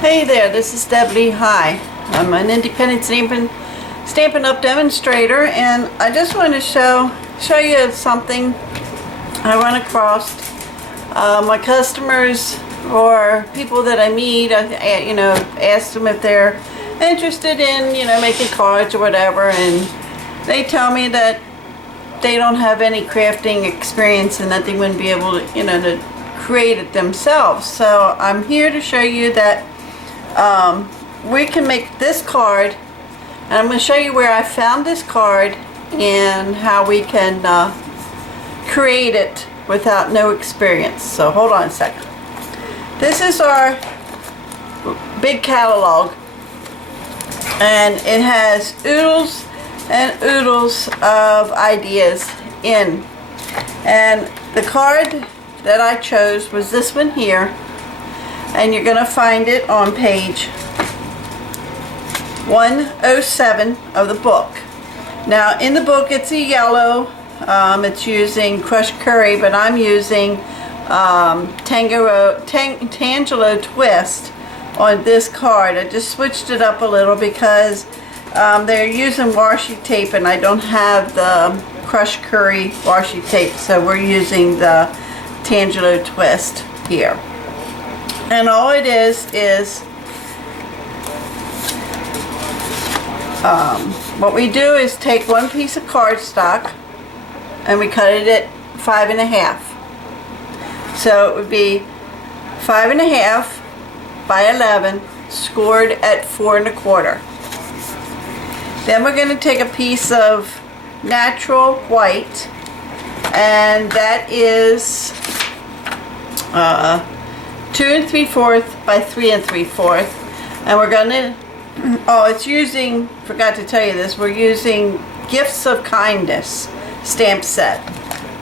Hey there, this is Deb Lee. Hi. I'm an independent Stampin' Up! Demonstrator, and I just want to show you something I run across. My customers or people that I meet, I ask them if they're interested in, making cards or whatever, and they tell me that they don't have any crafting experience and that they wouldn't be able to, to create it themselves. So I'm here to show you that we can make this card, and I'm going to show you where I found this card and how we can create it without no experience. So hold on a second. This is our big catalog, and it has oodles and oodles of ideas in. And the card that I chose was this one here, and you're going to find it on page 107 of the book. Now in the book it's a yellow, it's using crushed curry, but I'm using Tangelo Twist on this card. I just switched it up a little because they're using washi tape and I don't have the crushed curry washi tape, so we're using the Tangelo Twist here. And all it is what we do is take one piece of cardstock and we cut it at 5.5. So it would be 5.5 by 11, scored at 4.25. Then we're going to take a piece of natural white, and that is 2 3/4 by 3 3/4, and we're going to, it's using, forgot to tell you this, we're using Gifts of Kindness stamp set,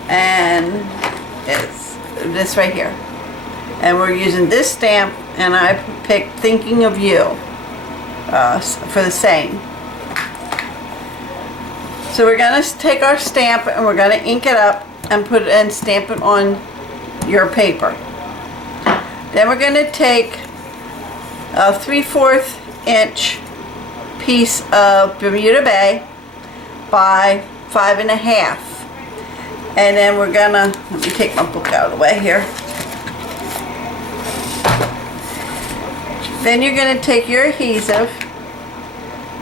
and it's this right here, and we're using this stamp, and I picked Thinking of You for the same. So we're going to take our stamp and we're going to ink it up and put it and stamp it on your paper. Then we're going to take a 3/4 inch piece of Bermuda Bay by 5.5, and then we're gonna, let me take my book out of the way here. Then you're gonna take your adhesive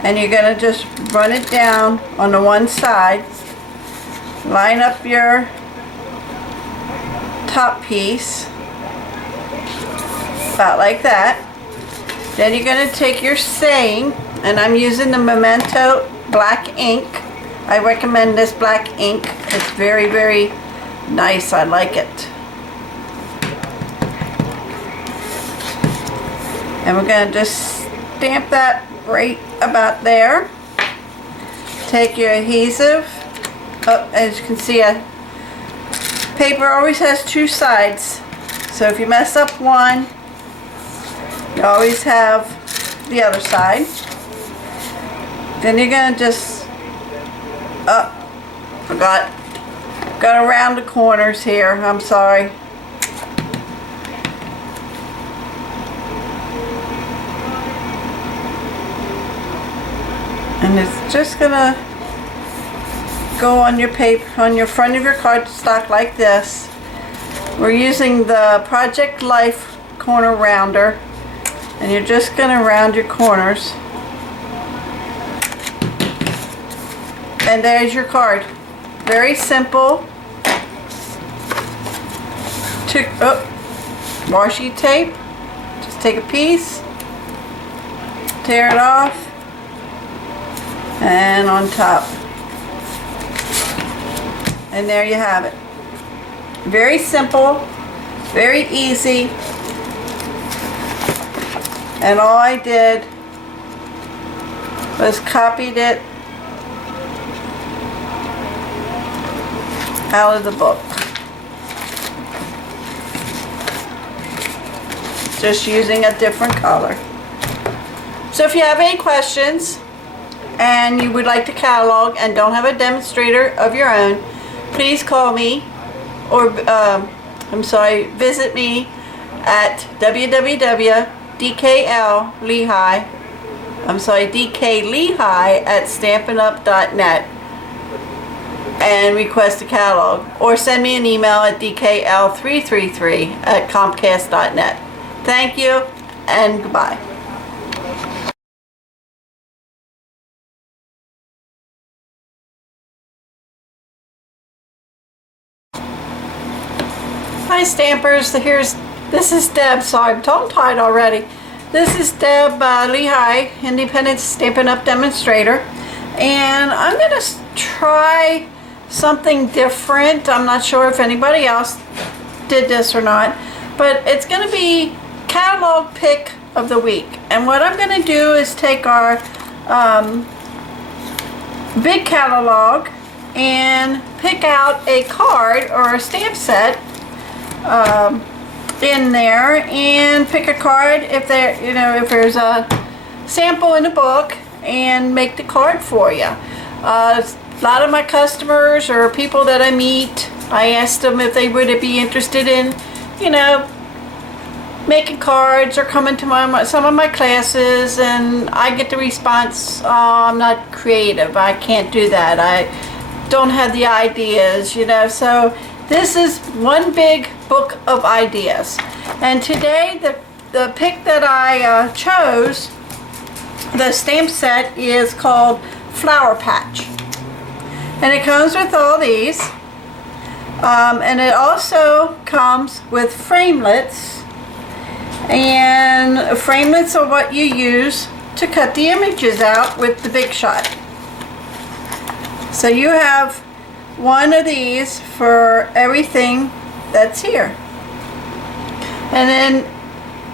and you're gonna just run it down on the one side, line up your top piece about like that. Then you're going to take your saying, and I'm using the Memento black ink. I recommend this black ink. It's very, very nice. I like it. And we're going to just stamp that right about there. Take your adhesive. Oh, as you can see, paper always has two sides. So if you mess up one, you always have the other side. Then you're going to just, got around the corners here, I'm sorry. And it's just going to go on your paper, on your front of your cardstock like this. We're using the Project Life corner rounder, and you're just going to round your corners, and there's your card. Very simple. Washi tape, just take a piece, tear it off, and on top, and there you have it. Very simple, very easy. And all I did was copied it out of the book. Just using a different color. So if you have any questions and you would like to catalog and don't have a demonstrator of your own, please call me or visit me at www DKL Lehigh. I'm sorry, DK Lehigh at stampinup.net and request a catalog, or send me an email at dkl333 at comcast.net. Thank you and goodbye. Hi Stampers, this is Deb. Sorry, I'm tongue-tied already. This is Deb Lehigh, Independent Stampin' Up! Demonstrator, and I'm going to try something different. I'm not sure if anybody else did this or not, but it's going to be catalog pick of the week. And what I'm going to do is take our big catalog and pick out a card or a stamp set in there, and pick a card if there's a sample in the book, and make the card for you. A lot of my customers or people that I meet, I asked them if they would be interested in, making cards or coming to some of my classes, and I get the response, "Oh, I'm not creative. I can't do that. I don't have the ideas," So this is one big book of ideas. And today the pick that I chose, the stamp set, is called Flower Patch. And it comes with all these. And it also comes with framelits. And framelits are what you use to cut the images out with the Big Shot. So you have one of these for everything that's here. And then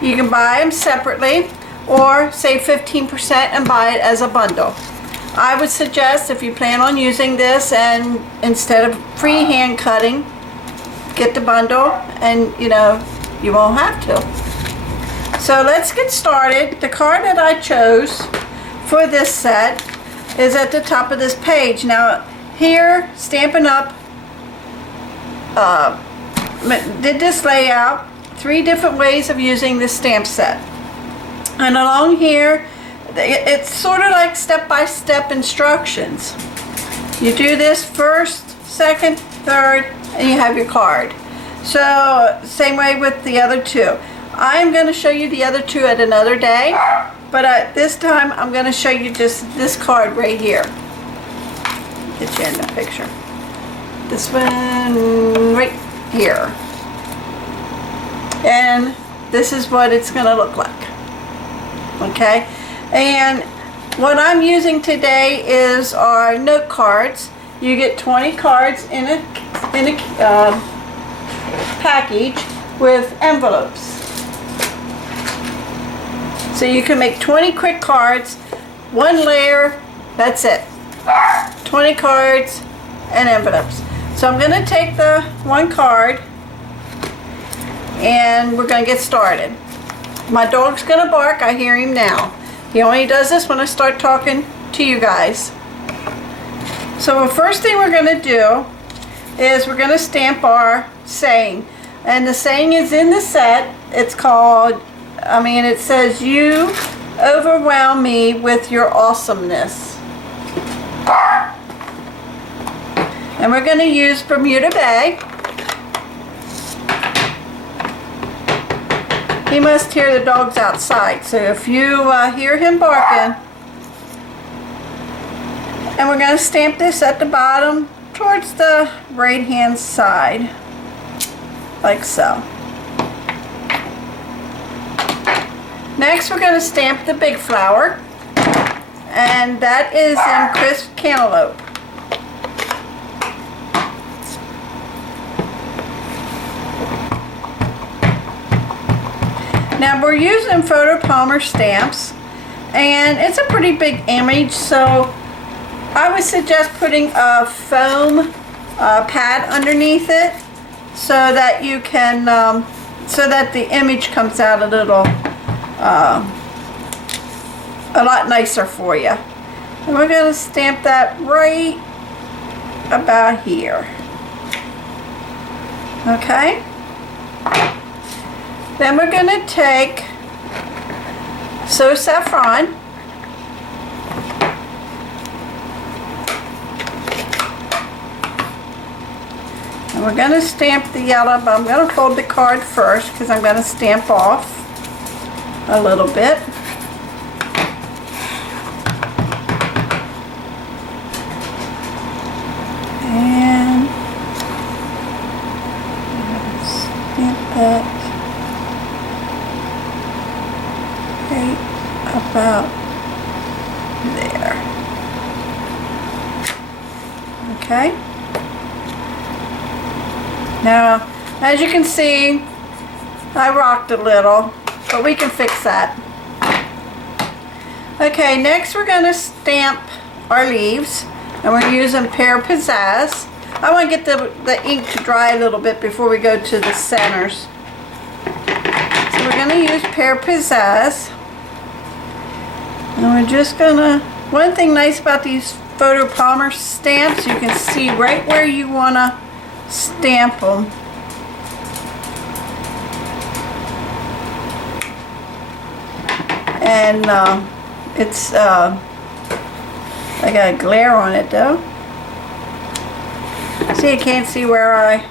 you can buy them separately or save 15% and buy it as a bundle. I would suggest, if you plan on using this, and instead of freehand cutting, get the bundle, and you won't have to. So let's get started. The card that I chose for this set is at the top of this page. Now here, Stampin' Up! Did this layout, 3 different ways of using this stamp set. And along here, it's sort of like step-by-step instructions. You do this first, second, third, and you have your card. So same way with the other 2. I'm going to show you the other 2 at another day, but this time I'm going to show you just this card right here. Get you in the picture. This one right here. And this is what it's going to look like. Okay? And what I'm using today is our note cards. You get 20 cards in a package with envelopes. So you can make 20 quick cards, 1 layer, that's it. 20 cards and envelopes. So I'm going to take the 1 card and we're going to get started. My dog's going to bark. I hear him now. He only does this when I start talking to you guys. So the first thing we're going to do is we're going to stamp our saying. And the saying is in the set. It's called, it says, "You overwhelm me with your awesomeness." And we're going to use Bermuda Bay. He must hear the dogs outside, so if you hear him barking. And we're going to stamp this at the bottom towards the right hand side, like so. Next we're going to stamp the big flower, and that is in Crisp Cantaloupe. Now we're using Photo Palmer stamps, and it's a pretty big image, so I would suggest putting a foam pad underneath it so that you can, so that the image comes out a lot nicer for you. And we're going to stamp that right about here. Okay? Then we're going to take So saffron. And we're going to stamp the yellow, but I'm going to fold the card first because I'm going to stamp off a little bit. And stamp that right about there. Okay. Now, as you can see, I rocked a little, but we can fix that. Okay, next we're going to stamp our leaves, and we're using Pear Pizzazz. I want to get the ink to dry a little bit before we go to the centers. So we're going to use Pear Pizzazz. And we're just going to, one thing nice about these photopolymer stamps, you can see right where you want to stamp them. And it's I got a glare on it though. See, you can't see where I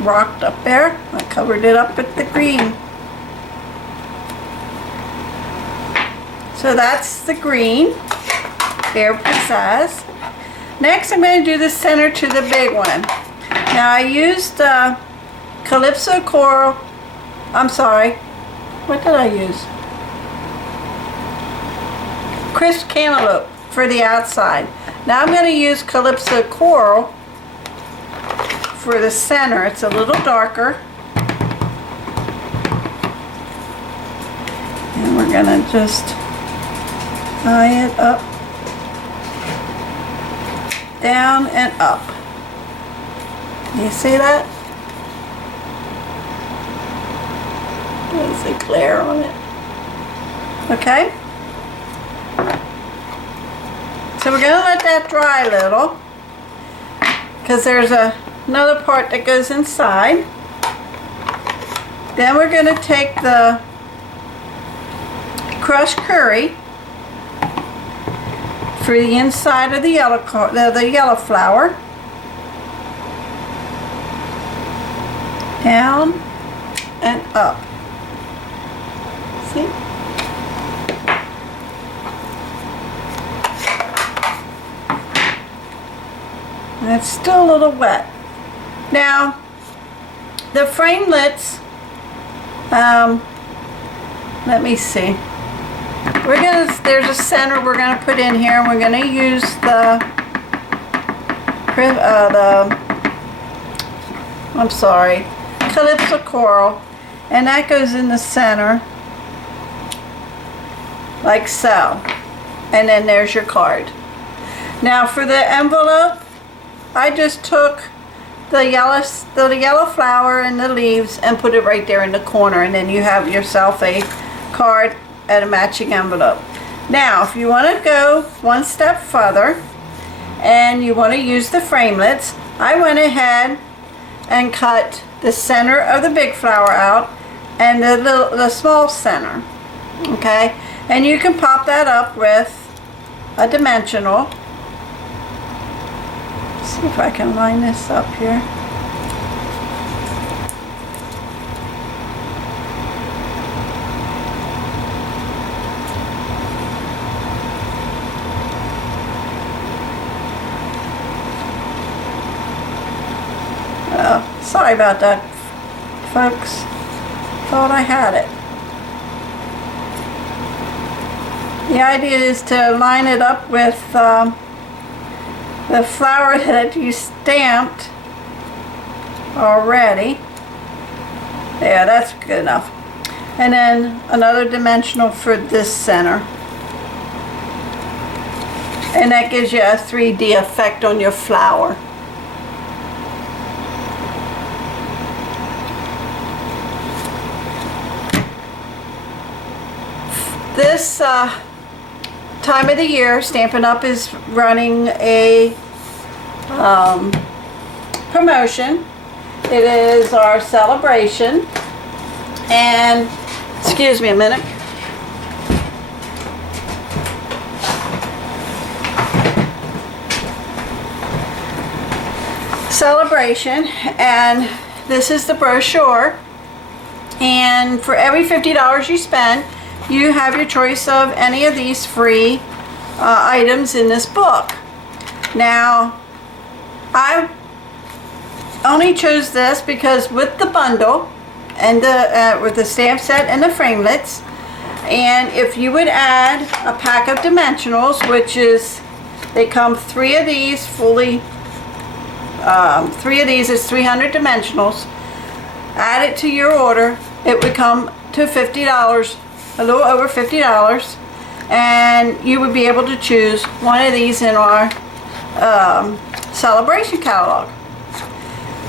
rocked up there. I covered it up with the green. So that's the green, Pear Pizzazz. Next, I'm going to do the center to the big one. Now, I used Calypso Coral. I'm sorry. What did I use? Crisp Cantaloupe for the outside. Now, I'm going to use Calypso Coral for the center. It's a little darker. And we're going to just eye it up. Down and up. You see that? There's a glare on it. Okay? So we're going to let that dry a little because there's another part that goes inside. Then we're going to take the crushed curry for the inside of the yellow flower. Down and up. See? And it's still a little wet. Now, the framelits, let me see. There's a center we're gonna put in here, and we're gonna use Calypso Coral, and that goes in the center, like so. And then there's your card. Now for the envelope, I just took the yellow flower and the leaves and put it right there in the corner, and then you have yourself a card and a matching envelope. Now, if you want to go one step further and you want to use the framelits, I went ahead and cut the center of the big flower out and the small center. Okay, and you can pop that up with a dimensional. Let's see if I can line this up here. Sorry about that, folks. Thought I had it. The idea is to line it up with the flower that you stamped already. Yeah, that's good enough. And then another dimensional for this center. And that gives you a 3D effect on your flower. This time of the year, Stampin' Up! Is running a promotion. It is our celebration, And, excuse me a minute. Celebration, and this is the brochure. And for every $50 you spend, you have your choice of any of these free items in this book. Now, I only chose this because with the bundle and with the stamp set and the framelits, and if you would add a pack of dimensionals, which is, they come 3 of these fully, 3 of these is 300 dimensionals, add it to your order, it would come to $50, a little over $50, and you would be able to choose one of these in our celebration catalog.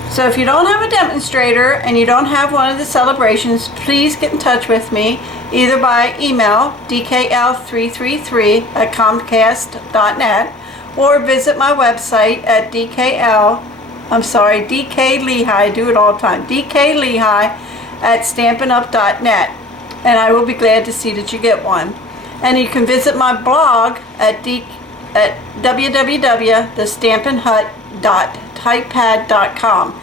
So if you don't have a demonstrator and you don't have one of the celebrations, please get in touch with me either by email dkl333@comcast.net or visit my website at DK Lehigh, I do it all the time, DK Lehigh at stampinup.net, and I will be glad to see that you get one. And you can visit my blog at www.thestampinghut.typepad.com.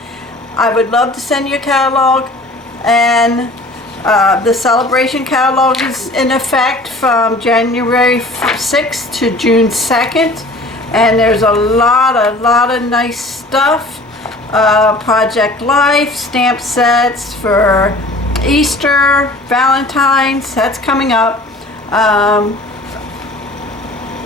I would love to send you a catalog, and the celebration catalog is in effect from January 6th to June 2nd, and there's a lot of nice stuff. Project Life, stamp sets for Easter, Valentine's, that's coming up.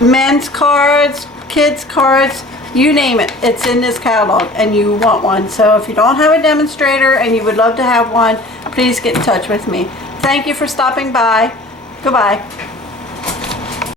Men's cards, kids cards, you name it, it's in this catalog and you want one. So if you don't have a demonstrator and you would love to have one, please get in touch with me. Thank you for stopping by. Goodbye.